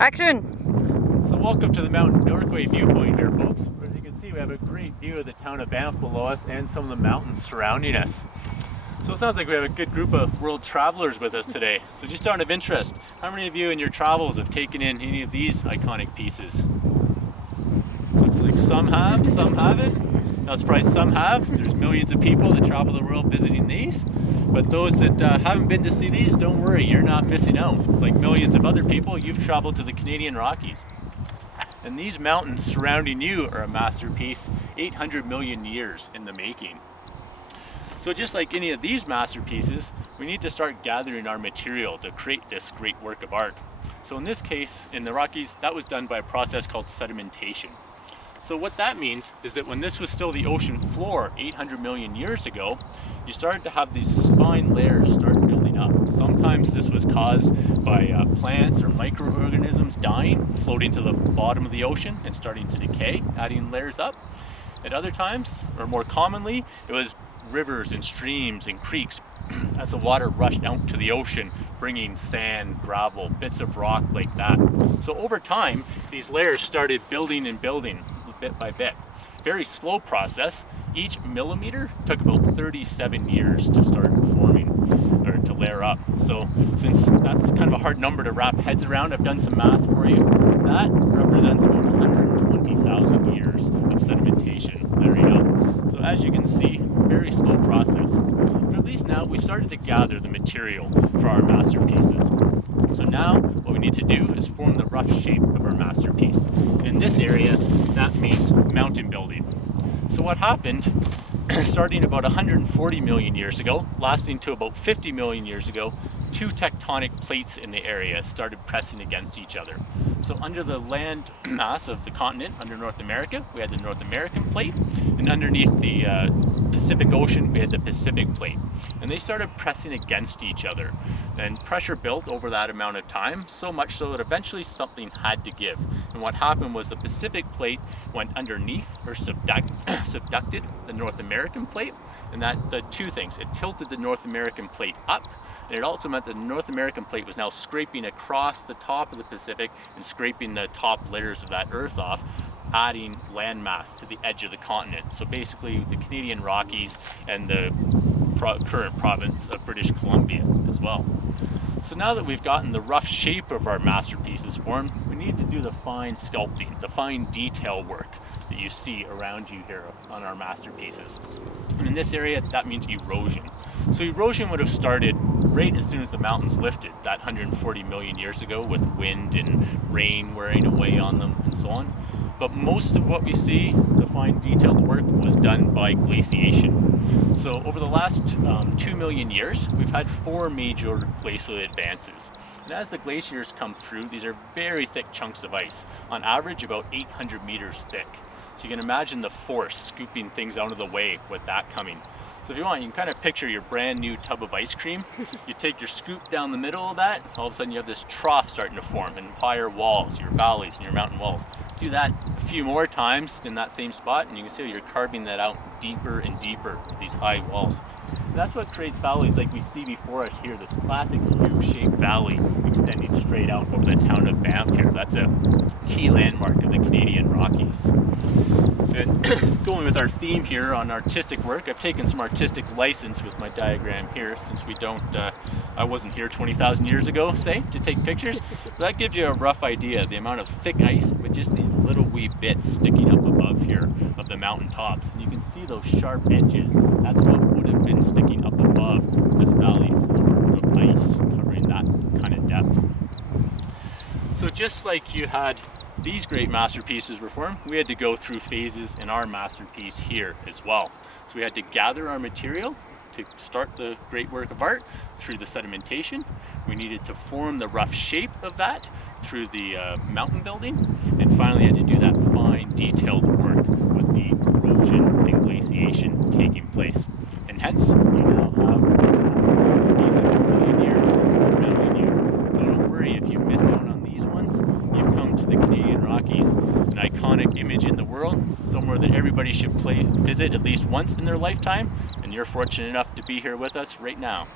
Action! So welcome to the Mount Norquay viewpoint here, folks. As you can see, we have a great view of the town of Banff below us and some of the mountains surrounding us. So it sounds like we have a good group of world travelers with us today. So just out of interest, how many of you in your travels have taken in any of these iconic pieces? Looks like some have, some haven't. Not surprised some have. There's millions of people that travel the world visiting these. But those that haven't been to see these, don't worry, you're not missing out. Like millions of other people, you've traveled to the Canadian Rockies. And these mountains surrounding you are a masterpiece, 800 million years in the making. So just like any of these masterpieces, we need to start gathering our material to create this great work of art. So in this case, in the Rockies, that was done by a process called sedimentation. So what that means is that when this was still the ocean floor 800 million years ago, you started to have these spine layers start building up. Sometimes this was caused by plants or microorganisms dying, floating to the bottom of the ocean and starting to decay, adding layers up. At other times, or more commonly, it was rivers and streams and creeks as the water rushed out to the ocean, bringing sand, gravel, bits of rock like that. So over time, these layers started building and building bit by bit. Very slow process. Each millimeter took about 37 years to start forming or to layer up. So since that's kind of a hard number to wrap heads around, I've done some math for you. That represents about 120,000 years of sedimentation. There you go. So as you can see, very slow process. But at least now we've started to gather the material for our masterpieces. So now what we need to do is form the rough shape of our masterpiece. In this area, that means mountain building. So what happened, starting about 140 million years ago, lasting to about 50 million years ago, two tectonic plates in the area started pressing against each other. So under the land mass of the continent, under North America, we had the North American plate, and underneath the Pacific Ocean, we had the Pacific plate. And they started pressing against each other. And pressure built over that amount of time, so much so that eventually something had to give. And what happened was the Pacific plate went underneath, or subducted the North American plate. And that did two things. It tilted the North American plate up, and it also meant that the North American plate was now scraping across the top of the Pacific and scraping the top layers of that earth off, adding landmass to the edge of the continent. So basically the Canadian Rockies and the current province of British Columbia as well. So now that we've gotten the rough shape of our masterpieces formed, we need to do the fine sculpting, the fine detail work that you see around you here on our masterpieces. And in this area, that means erosion. So erosion would have started right as soon as the mountains lifted, that 140 million years ago, with wind and rain wearing away on them and so on. But most of what we see, the fine detailed work, was done by glaciation. So over the last 2 million years, we've had 4 major glacial advances. And as the glaciers come through, these are very thick chunks of ice, on average about 800 meters thick. So you can imagine the force scooping things out of the way with that coming. So if you want, you can kind of picture your brand new tub of ice cream. You take your scoop down the middle of that, all of a sudden you have this trough starting to form and higher walls, your valleys and your mountain walls. Do that a few more times in that same spot and you can see you're carving that out deeper and deeper with these high walls. And that's what creates valleys like we see before us here, this classic U-shaped valley extending straight out over the town of Banff here. That's a key landmark of the Canadian Rockies. And going with our theme here on artistic work, I've taken some artistic license with my diagram here since we don't, I wasn't here 20,000 years ago, say, to take pictures. But that gives you a rough idea of the amount of thick ice with just these little wee bits sticking up above here of the mountain tops. And you can see those sharp edges. That's what would have been sticking up above this valley floor of ice covering that kind of depth. So just like you had these great masterpieces were formed, we had to go through phases in our masterpiece here as well. So we had to gather our material to start the great work of art through the sedimentation. We needed to form the rough shape of that through the mountain building, and finally had to do that fine detailed work with the erosion and glaciation taking place. And hence, we now have 800 million years surrounding you. So don't worry if you missed out on these ones. You've come to the Canadian Rockies, an iconic image in the world, somewhere that everybody should visit at least once in their lifetime, and you're fortunate enough to be here with us right now.